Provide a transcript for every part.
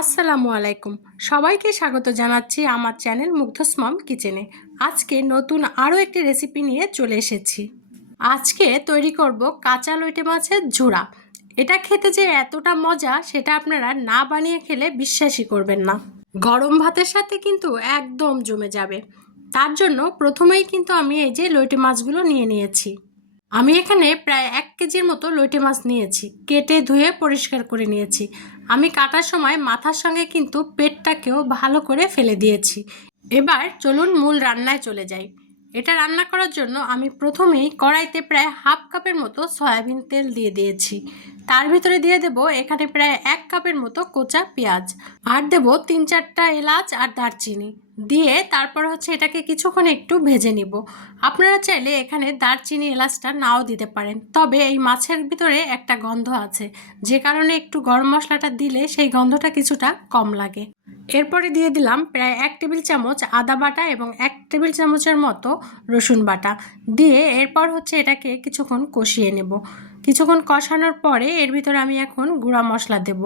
আসসালামু আলাইকুম। সবাইকে স্বাগত জানাচ্ছি আমার চ্যানেল মুগ্ধস মম কিচেনে। আজকে নতুন আরও একটি রেসিপি নিয়ে চলে এসেছি। আজকে তৈরি করব কাঁচা লইটে মাছের ঝোড়া। এটা খেতে যে এতটা মজা সেটা আপনারা না বানিয়ে খেলে বিশ্বাসই করবেন না। গরম ভাতের সাথে কিন্তু একদম জমে যাবে। তার জন্য প্রথমেই কিন্তু আমি এই যে লইটে মাছগুলো নিয়ে নিয়েছি। আমি এখানে প্রায় এক কেজির মতো লইটে মাছ নিয়েছি, কেটে ধুয়ে পরিষ্কার করে নিয়েছি। আমি কাটার সময় মাথার সঙ্গে কিন্তু পেটটাকেও ভালো করে ফেলে দিয়েছি। এবার চলুন মূল রান্নায় চলে যাই। এটা রান্না করার জন্য আমি প্রথমেই কড়াইতে প্রায় হাফ কাপের মতো সয়াবিন তেল দিয়ে দিয়েছি। তার ভিতরে দিয়ে দেব এখানে প্রায় এক কাপের মতো কোচা পেঁয়াজ। আর দেব তিন চারটা এলাচ আর দারচিনি। দিয়ে তারপর হচ্ছে এটাকে কিছুক্ষণ একটু ভেজে নিব। আপনারা চাইলে এখানে দারচিনি এলাচটা নাও দিতে পারেন। তবে এই মাছের ভিতরে একটা গন্ধ আছে। যে কারণে একটু গরম মশলাটা দিলে সেই গন্ধটা কিছুটা কম লাগে। এরপরে দিয়ে দিলাম প্রায় এক টেবিল চামচ আদা বাটা এবং এক টেবিল চামচের মতো রসুন বাটা। দিয়ে এরপর হচ্ছে এটাকে কিছুক্ষণ কষিয়ে নেব। কিছুক্ষণ কষানোর পরে এর ভিতরে আমি এখন গুঁড়া মশলা দেব।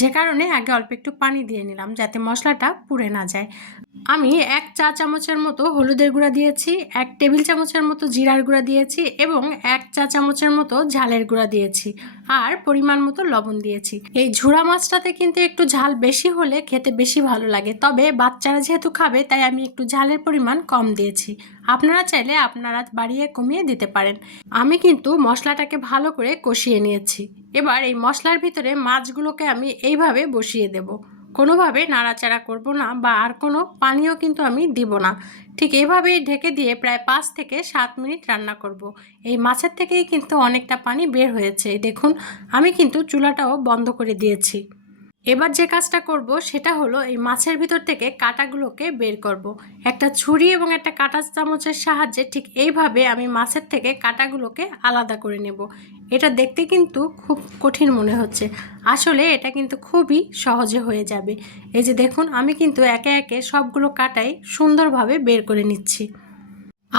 যে কারণে আগে অল্প একটু পানি দিয়ে নিলাম যাতে মশলাটা পুড়ে না যায়। আমি এক চা চামচের মতো হলুদের গুঁড়া দিয়েছি, এক টেবিল চামচের মতো জিরার গুঁড়া দিয়েছি এবং এক চা চামচের মতো ঝালের গুঁড়া দিয়েছি আর পরিমাণ মতো লবণ দিয়েছি। এই ঝুড়া মাছটাতে কিন্তু একটু ঝাল বেশি হলে খেতে বেশি ভালো লাগে। তবে বাচ্চারা যেহেতু খাবে, তাই আমি একটু ঝালের পরিমাণ কম দিয়েছি। আপনারা চাইলে আপনারা বাড়িয়ে কমিয়ে দিতে পারেন। আমি কিন্তু মশলাটাকে ভালো করে কষিয়ে নিয়েছি। এবার এই মশলার ভিতরে মাছগুলোকে আমি এইভাবে বসিয়ে দেবো। কোনোভাবে নাড়াচাড়া করব না বা আর কোনো পানীয় কিন্তু আমি দিব না। ঠিক এইভাবেই ঢেকে দিয়ে প্রায় পাঁচ থেকে সাত মিনিট রান্না করব। এই মাছের থেকেই কিন্তু অনেকটা পানি বের হয়েছে। দেখুন, আমি কিন্তু চুলাটাও বন্ধ করে দিয়েছি। এবার যে কাজটা করব সেটা হলো এই মাছের ভিতর থেকে কাটাগুলোকে বের করব। একটা ছুরি এবং একটা কাটা চামচের সাহায্যে ঠিক এইভাবে আমি মাছের থেকে কাটাগুলোকে আলাদা করে নেব। এটা দেখতে কিন্তু খুব কঠিন মনে হচ্ছে। আসলে এটা কিন্তু খুবই সহজে হয়ে যাবে। এই যে দেখুন, আমি কিন্তু একে একে সবগুলো কাটাই সুন্দরভাবে বের করে নিচ্ছি।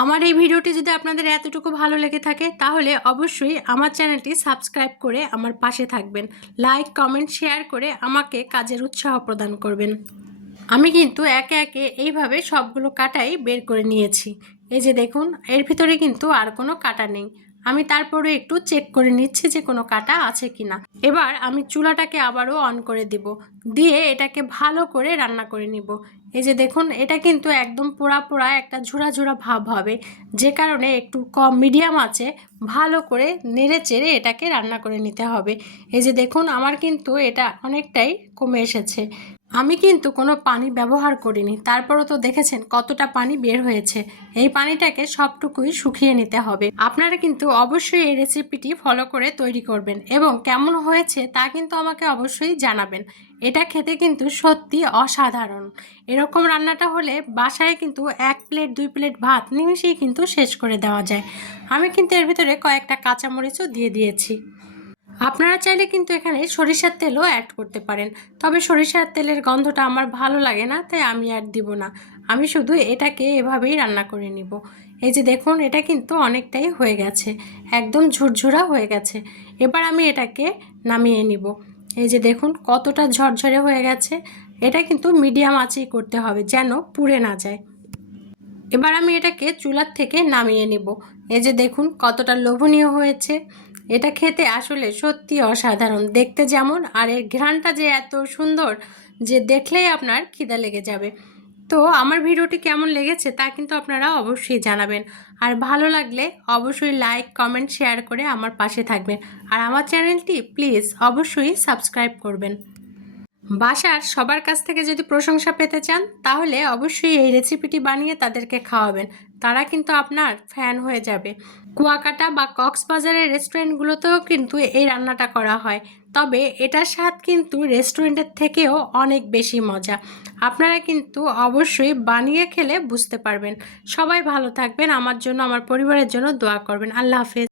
আমার এই ভিডিওটি যদি আপনাদের এতটুকু ভালো লেগে থাকে, তাহলে অবশ্যই আমার চ্যানেলটি সাবস্ক্রাইব করে আমার পাশে থাকবেন। লাইক, কমেন্ট, শেয়ার করে আমাকে কাজের উৎসাহ প্রদান করবেন। আমি কিন্তু একে একে এইভাবে সবগুলো কাটাই বের করে নিয়েছি। এই যে দেখুন, এর ভিতরে কিন্তু আর কোনো কাটা নেই। আমি তারপরে একটু চেক করে নিচ্ছি যে কোনো কাটা আছে কি না এবার আমি চুলাটাকে আবারও অন করে দিব। দিয়ে এটাকে ভালো করে রান্না করে নিব। এই যে দেখুন, এটা কিন্তু একদম পোড়া পোড়া একটা ঝুড়া ঝুড়া ভাব হবে। যে কারণে একটু কম মিডিয়াম আছে, ভালো করে নেড়ে চেড়ে এটাকে রান্না করে নিতে হবে। এই যে দেখুন, আমার কিন্তু এটা অনেকটাই কমে এসেছে। আমি কিন্তু কোনো পানি ব্যবহার করিনি। তারপরও তো দেখেছেন কতটা পানি বের হয়েছে। এই পানিটাকে সবটুকুই শুকিয়ে নিতে হবে। আপনারা কিন্তু অবশ্যই এই রেসিপিটি ফলো করে তৈরি করবেন এবং কেমন হয়েছে তা কিন্তু আমাকে অবশ্যই জানাবেন। এটা খেতে কিন্তু সত্যি অসাধারণ। এরকম রান্নাটা হলে বাসায় কিন্তু এক প্লেট, দুই প্লেট ভাত নিমিশেই কিন্তু শেষ করে দেওয়া যায়। আমি কিন্তু এর ভিতরে কয়েকটা কাঁচামরিচও দিয়ে দিয়েছি। আপনারা চাইলে কিন্তু এখানে সরিষার তেলও অ্যাড করতে পারেন। তবে সরিষার তেলের গন্ধটা আমার ভালো লাগে না, তাই আমি আর দিব না। আমি শুধু এটাকে এভাবেই রান্না করে নিব। এই যে দেখুন, এটা কিন্তু অনেকটাই হয়ে গেছে। একদম ঝুরঝুরা হয়ে গেছে। এবার আমি এটাকে নামিয়ে নিব। এই যে দেখুন, কতটা ঝরঝরে হয়ে গেছে। এটা কিন্তু মিডিয়াম আঁচেই করতে হবে, যেন পুড়ে না যায়। এবার আমি এটাকে চুলার থেকে নামিয়ে নিব। এই যে দেখুন, কতটা লোভনীয় হয়েছে। এটা খেতে আসলে সত্যি অসাধারণ। দেখতে যেমন, আর এর ঘ্রাণটা যে এত সুন্দর যে দেখলেই আপনার খিদা লেগে যাবে। তো আমার ভিডিওটি কেমন লেগেছে তা কিন্তু আপনারা অবশ্যই জানাবেন। আর ভালো লাগলে অবশ্যই লাইক, কমেন্ট, শেয়ার করে আমার পাশে থাকবেন। আর আমার চ্যানেলটি প্লিজ অবশ্যই সাবস্ক্রাইব করবেন। বাসার সবার কাছ থেকে যদি প্রশংসা পেতে চান, তাহলে অবশ্যই এই রেসিপিটি বানিয়ে তাদেরকে খাওয়াবেন। তারা কিন্তু আপনার ফ্যান হয়ে যাবে। কুয়াকাটা বা কক্সবাজারের রেস্টুরেন্টগুলোতেও কিন্তু এই রান্নাটা করা হয়। তবে এটার স্বাদ কিন্তু রেস্টুরেন্টের থেকেও অনেক বেশি মজা। আপনারা কিন্তু অবশ্যই বানিয়ে খেলে বুঝতে পারবেন। সবাই ভালো থাকবেন। আমার জন্য, আমার পরিবারের জন্য দোয়া করবেন। আল্লাহ হাফেজ।